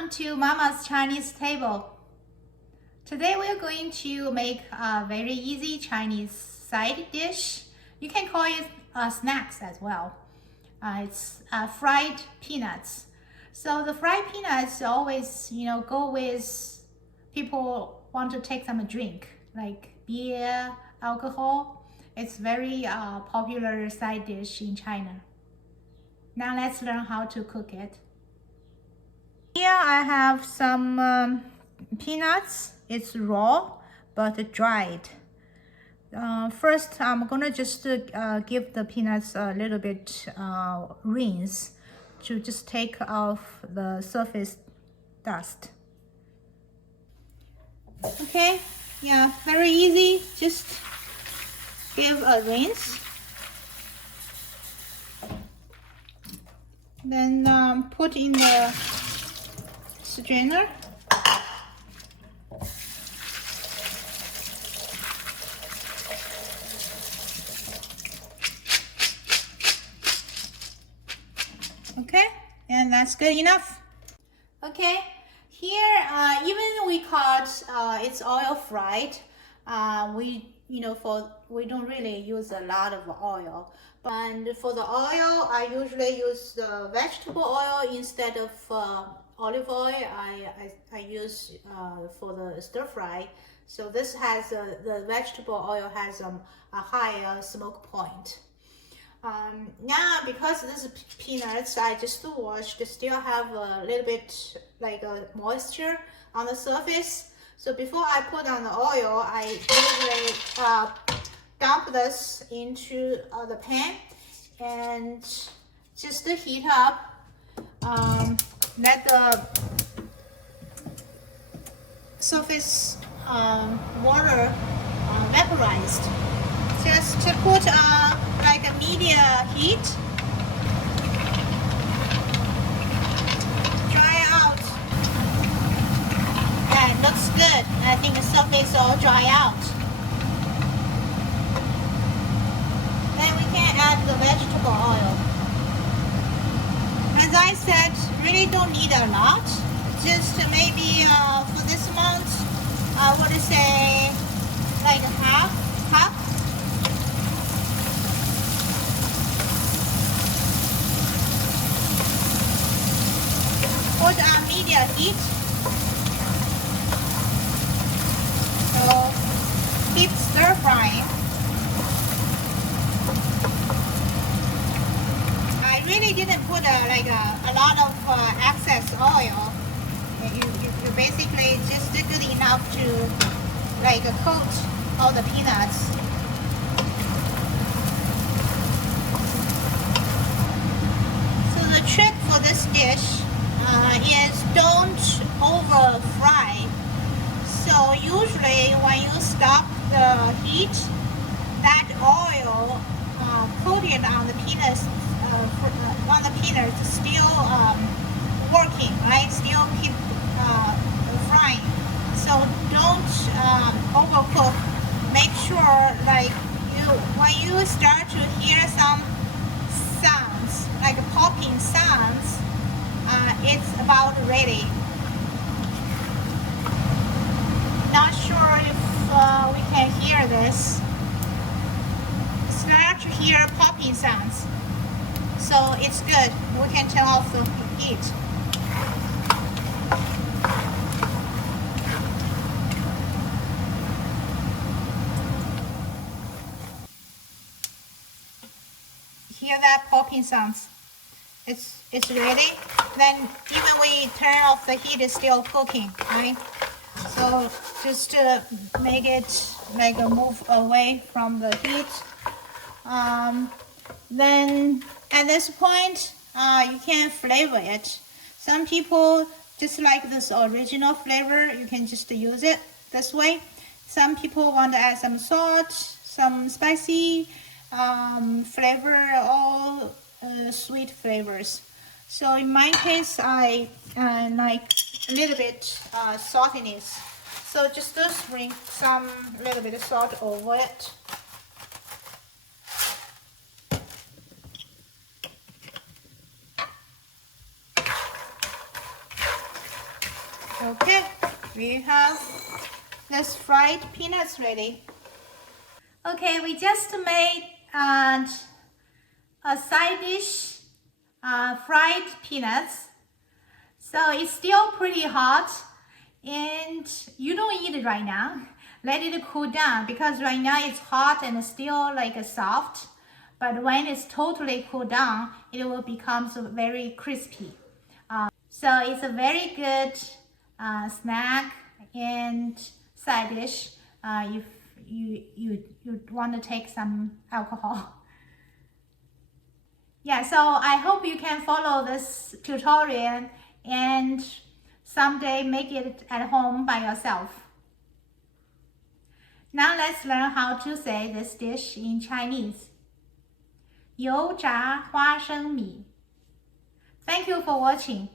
Welcome to Mama's Chinese table. Today we're going to make a very easy Chinese side dish. You can call it snacks as well. It's fried peanuts. So the fried peanuts always, go with people want to take some drink like beer, alcohol. It's very popular side dish in China. Now let's learn how to cook it. Here I have some peanuts. It's raw but dried. First, I'm gonna just give the peanuts a little bit rinse to just take off the surface dust. Okay, yeah, very easy. Just give a rinse. Then put in the strainer. Okay, and that's good enough. Okay, here even we caught it's oil fried. We don't really use a lot of oil. And for the oil, I usually use the vegetable oil instead of olive oil. I use for the stir fry. So this has the vegetable oil has a high smoke point. Now because this is peanuts, I just washed, still have a little bit like a moisture on the surface. So before I put on the oil, I usually dump this into the pan and just heat up. Let the surface water vaporized. Just to put like a medium heat. Dry out. Yeah, it looks good. I think the surface all dry out. Then we can add the vegetable oil. As I said, really don't need a lot. Just maybe for this month, I would say like half cup. Put on medium heat. So keep stir frying. I really didn't put a lot of excess oil. You basically just good enough to coat all the peanuts. So the trick for this dish is don't over fry. So usually when you stop the heat, that oil coated on the peanuts still working, right? Still keep frying. So don't overcook. Make sure when you start to hear some sounds, like popping sounds, it's about ready. Not sure if we can hear this. Start to hear popping sounds. So it's good. We can turn off the heat. Hear that popping sounds? It's ready. Then even we turn off the heat, it's still cooking, right? So just to make it move away from the heat. Then at this point, you can flavor it. Some people just like this original flavor. You can just use it this way. Some people want to add some salt, some spicy flavor, all sweet flavors. So in my case, I like a little bit saltiness. So just sprinkle some little bit of salt over it. Okay, we have this fried peanuts ready. Okay, we just made a side dish, fried peanuts. So it's still pretty hot and you don't eat it right now. Let it cool down because right now it's hot and still like soft. But when it's totally cooled down, it will become very crispy. So it's a very good snack and side dish if you want to take some alcohol. Yeah, so I hope you can follow this tutorial and someday make it at home by yourself. Now let's learn how to say this dish in Chinese. 油炸花生米. Thank you for watching.